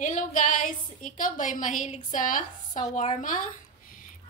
Hello guys! Ikaw ba'y mahilig sa shawarma?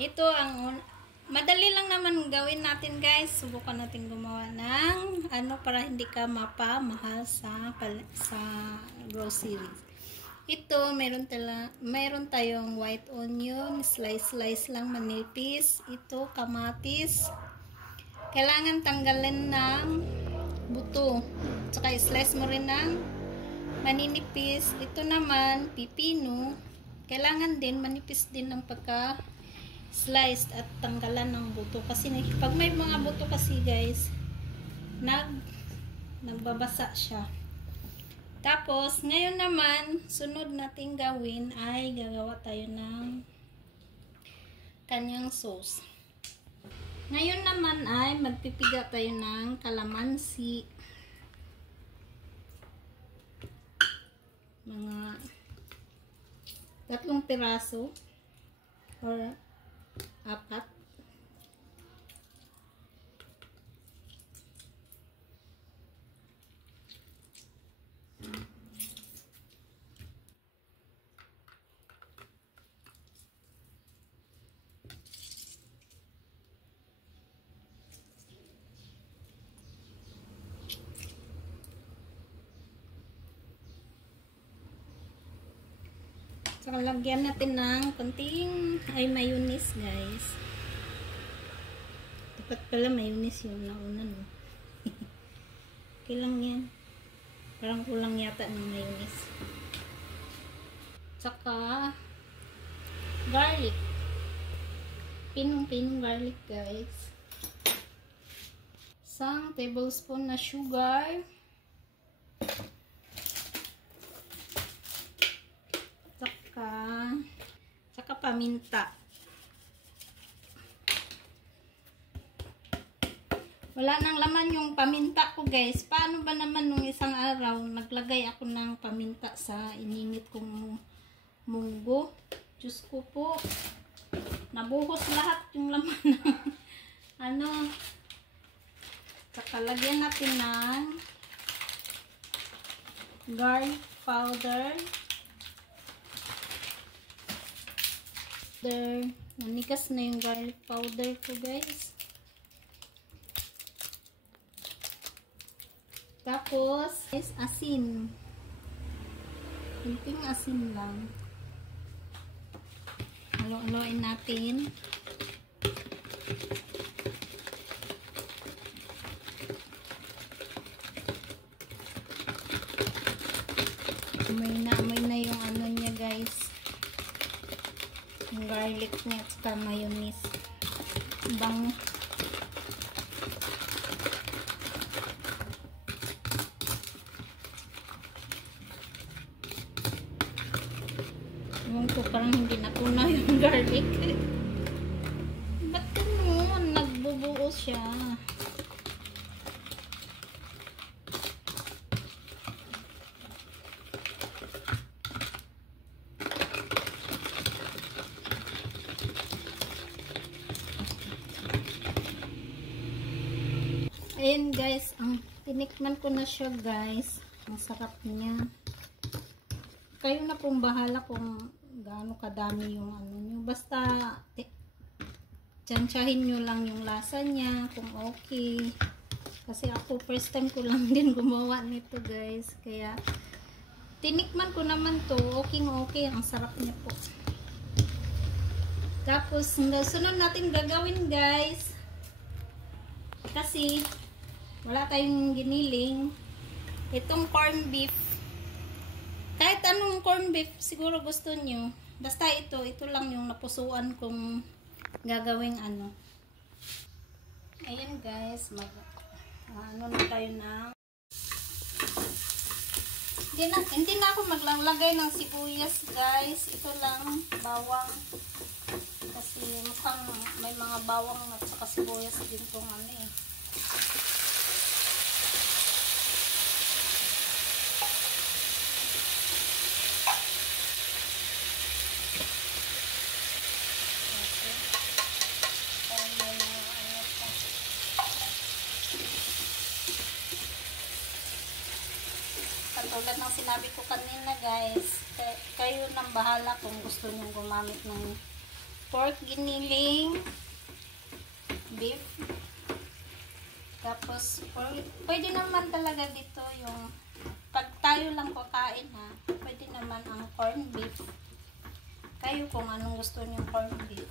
Ito ang madali lang naman gawin natin guys. Subukan natin gumawa ng para hindi ka mapamahal sa groceries. Ito, meron tayong white onion, slice lang manipis. Ito, kamatis. Kailangan tanggalin ng buto. Tsaka slice mo rin ng maninipis. Ito naman, pipino. Kailangan din, manipis din ng pagka-sliced at tanggalan ng buto. Kasi pag may mga buto kasi guys, nagbabasa siya. Tapos, ngayon naman, sunod nating gawin ay gagawa tayo ng kanyang sauce. Ngayon naman ay magpipiga tayo ng kalamansi. Mga 3 piraso or 4. Saka lagyan natin ng konting mayonnaise guys. Dapat pala mayonnaise yung nauna no. Okay lang yan. Parang kulang yata ng mayonnaise. Saka garlic. Pinong garlic guys. 1 tablespoon na sugar. Saka paminta. Wala nang laman yung paminta ko guys. Paano ba naman nung isang araw naglagay ako ng paminta sa ininit kong munggo. Diyos ko po. Nabuhos lahat yung laman ng Saka lagyan natin ng garlic powder. Nanikas na yung garlic powder ko guys. Tapos asin. Kunting asin lang. Halo-haloin natin. Amoy na yung niya guys. Yung garlic niya at saka mayonnaise. Bango. Ewan ko, parang hindi natunaw yung garlic. Ba't ganun? Nagbubuo siya. Ayan guys, tinikman ko na siya guys. Ang sarap niya. Kayo na pong bahala kung gaano kadami yung nyo. Basta tsansyahin nyo lang yung lasa niya kung okay. Kasi ako first time ko lang din gumawa nito guys. Kaya tinikman ko naman to. Okay. Ang sarap niya po. Tapos sunod natin gagawin guys. Kasi wala tayong giniling. Itong corn beef. Kahit anong corn beef siguro gusto nyo. Basta ito lang yung napusuan kong gagawing Ayan guys, na tayo na. Hindi na ako maglalagay ng sibuyas guys. Ito lang, bawang. Kasi mukhang may mga bawang at saka sibuyas din itong katulad ng ang sinabi ko kanina guys. Kayo nang bahala kung gusto nyo gumamit ng pork giniling, beef. Tapos, pwede naman talaga dito yung pag tayo lang kakain ha, pwede naman ang corn beef. Kayo kung anong gusto nyo corn beef.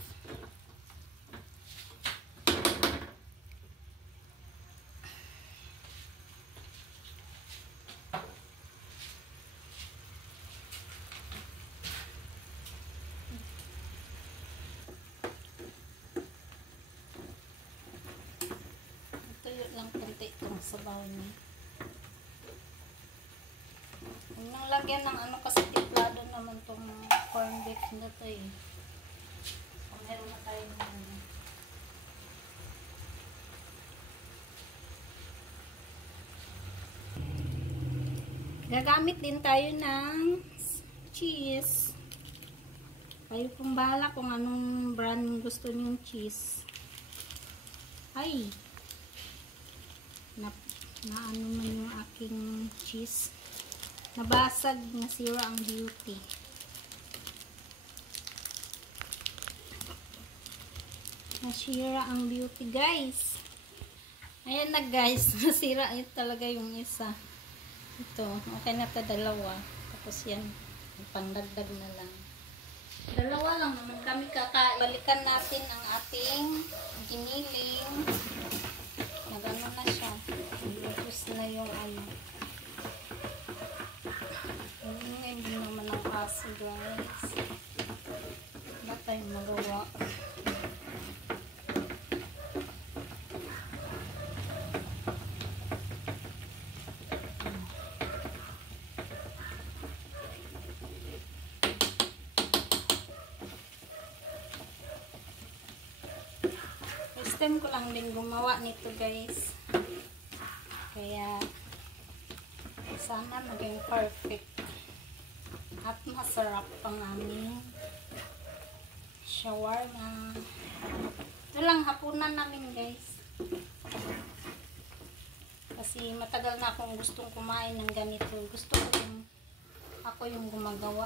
Lang konti itong sabaw niya. Huwag nang lagyan ng ano kasi tiplado naman itong corn beef na ito eh. So, meron na tayo ng ano. Gagamit din tayo ng cheese. Kayo pong bahala kung anong brand gusto niyong cheese. Ay! Na ano man yung aking cheese. Nabasag, nasira ang beauty. Nasira ang beauty guys. Ayan na guys, nasira ito talaga yung isa. Ito, okay na ito dalawa. Tapos yan, pangdagdag na lang. Dalawa lang naman kami kakain. Balikan natin ang ating giniling. Nagano na siya. Tapos na yung ano. Hindi naman ang aso guys. Wala tayong magawa. First time ko lang din gumawa nito guys. Kaya sana maging perfect at masarap ang aming shawarma. Ito lang hapunan namin guys. Kasi matagal na akong gustong kumain ng ganito. Gusto ko yung ako yung gumagawa.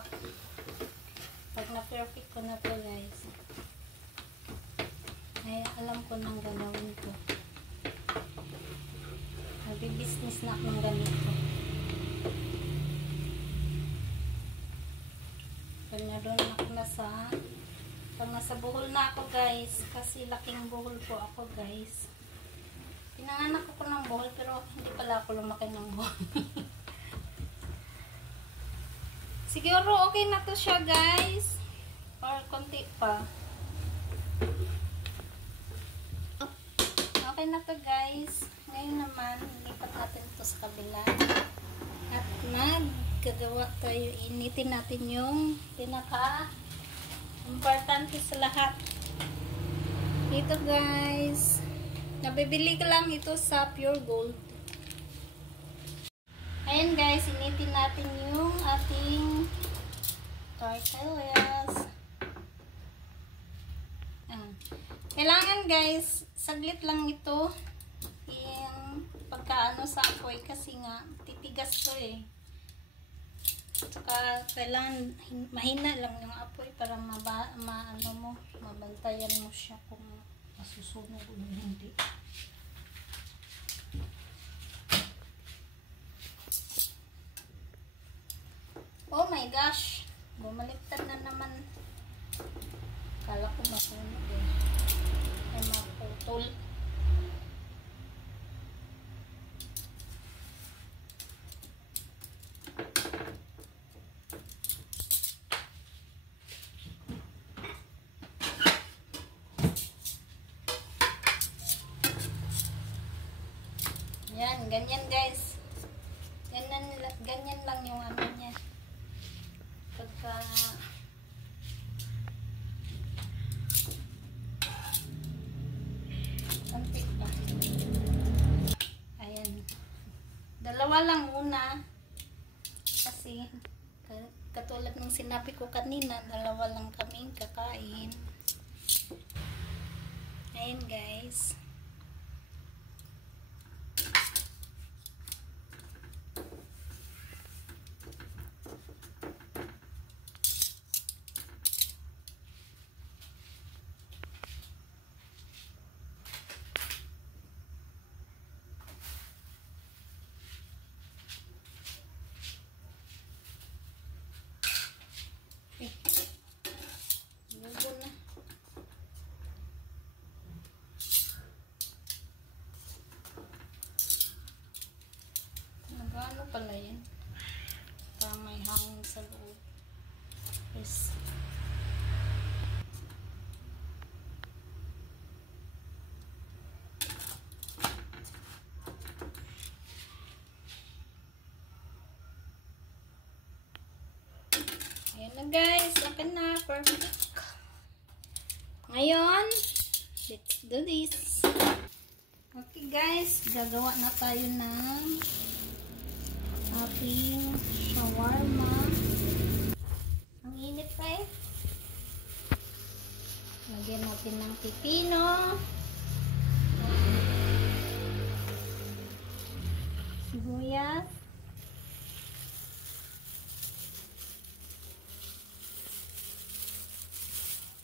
Pag na-perfect ko na to guys, ay alam ko nang gagawin ko. Nagbi-business na ako ng ganito. Pag na doon ako pag nasa Bohol na ako guys, kasi laking Bohol po ako guys. Pinanganak ako ng Bohol pero hindi pala ako lumaki ng Bohol. Siguro okay na to siya guys. Or konti pa. Okay na to guys. Ngayon naman, lipat natin ito sa kabila. At gagawa tayo. Initin natin yung pinaka-importante sa lahat. Ito guys. Nabibili ko lang ito sa Pure Gold. Ayan guys, initin natin yung ating tortillas. Kailangan guys, saglit lang ito yung pagkaano sa apoy kasi nga titigas to eh. Saka kailangan mahina lang yung apoy para mabantayan mo siya kung masusunog o hindi. Oh my gosh, bumaliktad na naman. Kala ko masunog eh. Ay maputol. Yan, ganyan guys. Ganyan lang yung ano niya. Pagka konti pa. Ayan. Dalawa lang muna. Kasi katulad ng sinabi ko kanina, dalawa lang kaming kakain. Ayan guys. Ayan na guys, akin na, perfect. Ngayon, let's do this. Okay guys, gagawa na tayo ng ating shawarma. Ang init pa eh. Lagyan natin ng pipino. Sibuyas.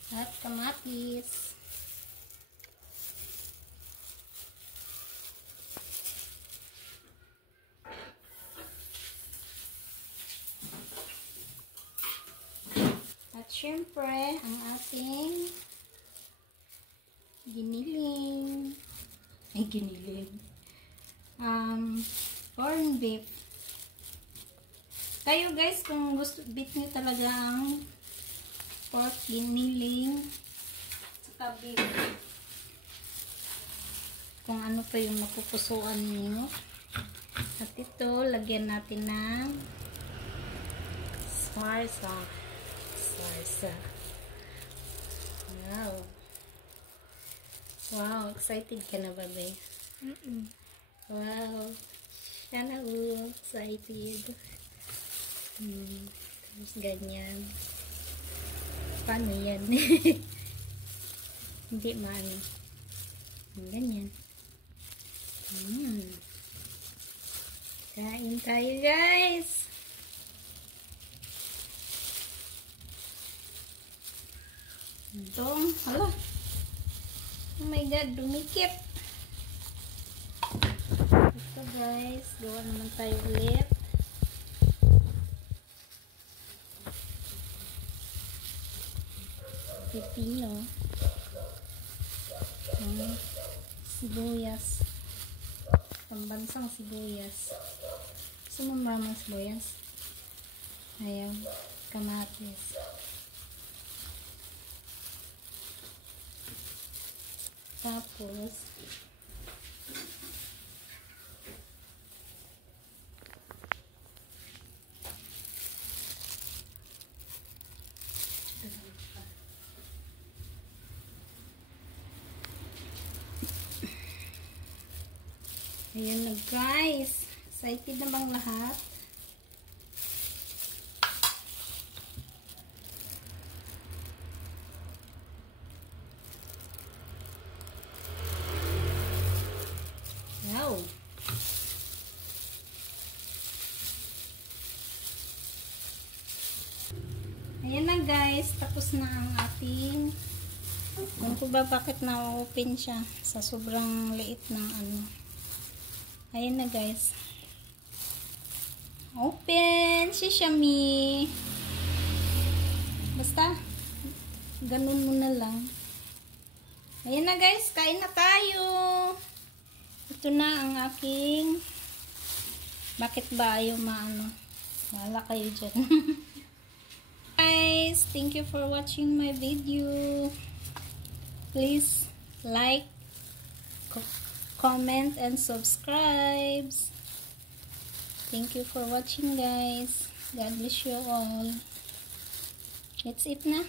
At kamatis. At syempre, ang ating giniling. Ay, giniling. Corn beef. Kayo guys, kung gusto, beef nyo talaga ang pork, giniling, saka beef. Kung ano pa yung napupusuan nyo. At ito, lagyan natin ng sarsa. Sarsa. Wow. Wow, excited ka na ba, babe? Wow. Sana excited. Tapos ganyan. Paano yan? Hindi maano. Ganyan. Kain tayo guys. Ito. Hala. Oh my god, dumikit. Ito guys. Gawa naman tayo ulit. Pipino. Sibuyas. Pambansang sibuyas. Gusto mo maraming sibuyas? Ayaw. Kamatis. Tapos ayan na guys. Excited na bang lahat? Wow. Ayan na guys. Tapos na ang ating, kung ko ba bakit na-open siya sa sobrang liit ng ano. Ayan na guys. Open! Sesame! Basta, ganun mo na lang. Ayan na guys, kain na tayo! Ito na ang aking, bakit ba ayaw maano? Bahala kayo dyan. Guys, thank you for watching my video. Please like, comment, and subscribe. Thank you for watching guys. God bless you all. That's it na.